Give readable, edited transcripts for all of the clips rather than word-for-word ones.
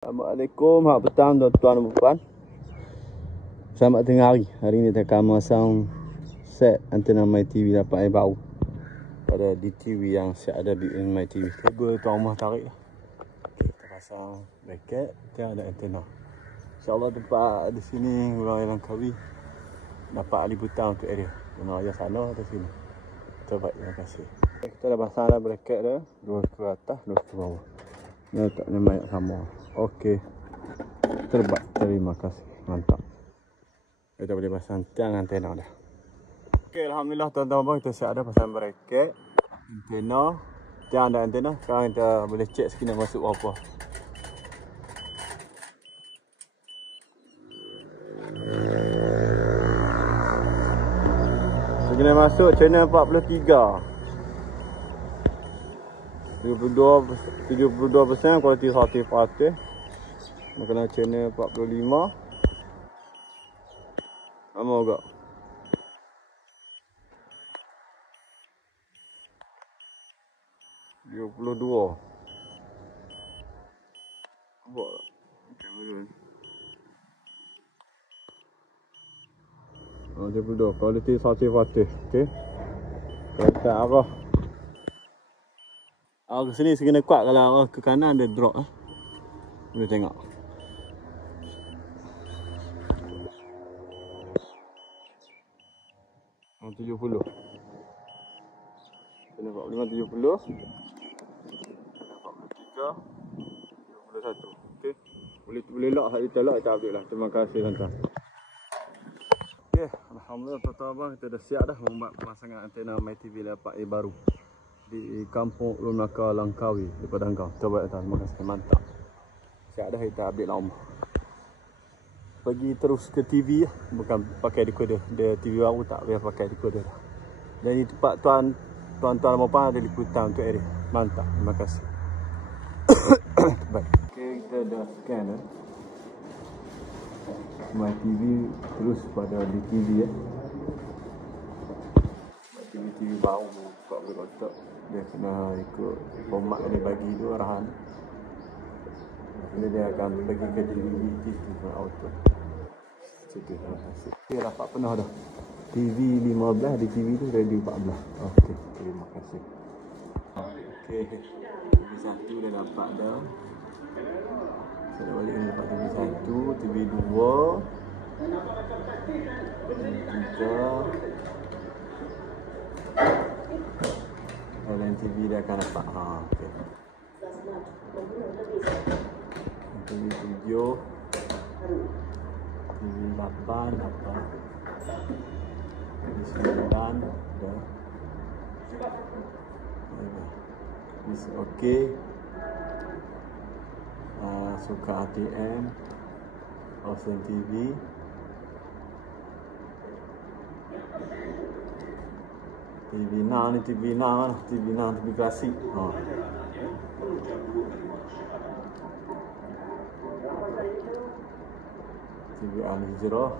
Assalamualaikum, selamat petang tuan-tuan dan puan. Selamat tengah hari. Hari ni kita akan masang set antena MyTV dapat air baru pada DTV yang siap ada di MyTV. Kabel tuan rumah tarik lah. Okay, kita pasang bracket dan ada antena. InsyaAllah tempat di sini Wilayah Langkawi dapat liputan untuk area Gunung Raya sana atau sini. Terbaik, terima kasih. Kita dah pasang dah bracket dah, dua ke atas, dua ke bawah. Dia letaknya banyak sama. Okey. Terbaik. Terima kasih. Mantap. Kita boleh pasang tiang antena dah. Okey, alhamdulillah tuan-tuan, kita siap ada pasang bracket, antena, tiang dan antena. Sekarang kita boleh cek sikit nak masuk berapa. Kena masuk channel 43. 72% kualiti 100%. Kena channel 45. Lama juga. 32. Nampak tak? Kamera. 32. Kualiti 100%. Okey. Kita arah. Arah ke sini kena kuat, kalau arah ke kanan dia drop lah. Boleh tengok. Oh, 70. Kena 45, 70. Kena 43. 71. Okey. Boleh lock, hak kita lock, kita update lah. Terima kasih tuan-tuan. Okey, alhamdulillah tuan-tuan, kita dah siap dah membuat pemasangan antena MyTV dapat air baru di Kampung Ulun Melaka, Langkawi, di Padang Kau. Terbaik tuan, terima kasih, mantap. Siap dah, kita update lama. Pergi terus ke TV, bukan pakai decoder. Dia TV baru tak payah pakai decoder dah. Jadi tempat tuan-tuan dan puan ada liputan untuk area. Mantap, terima kasih. Baik. Okey, kita dah scan dah. MyTV terus pada DTV ya. MyTV baru buka berkotak. Dia kena ikut format dia bagi tu arahan. Dia akan bagi ke DVB tu auto. Okey, terima kasih. Okey, rapat penuh dah. TV 15 di TV tu radio 14. Okey, terima kasih. Okey. TV 1 dah dapat dah. Saya balik dapat TV 1, TV 2. Dan TV dia akan dapat. Okey. TV 7, TV 8 dapat, TV 9 dah. Okey. Suka ATM, Ocean TV, TV Now ni TV Now lah, TV Now, TV klasik. TV Al Hijrah,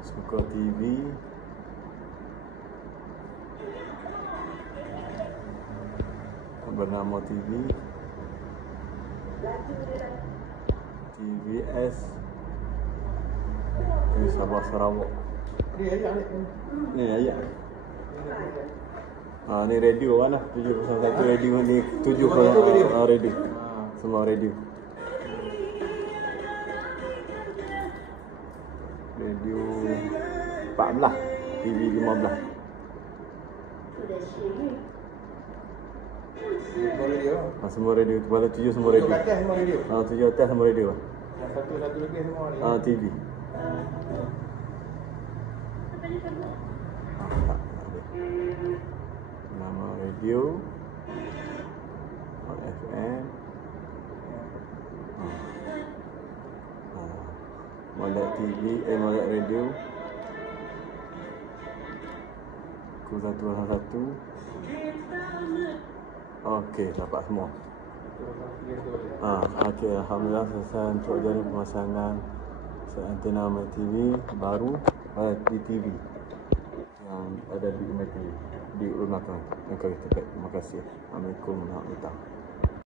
Suka TV, Bernama TV, TVS, TV Sabah Sarawak. Ni ayat. Ni radio kan lah. 701 radio ni 7 radio. Semua radio. Radio 14, TV 15. Semua radio. Kepala 7 semua radio. 7 atas semua radio. Yang satu lagi semua TV. Nama radio, FM, Molek TV, Molek radio, Ku101. Okey, dapat semua. Okey, alhamdulillah selesai untuk jadi pemasangan antena MyTV baru di TV yang ada di MyTV di Ulun Melaka. Terima kasih. Assalamualaikum warahmatullahi wabarakatuh.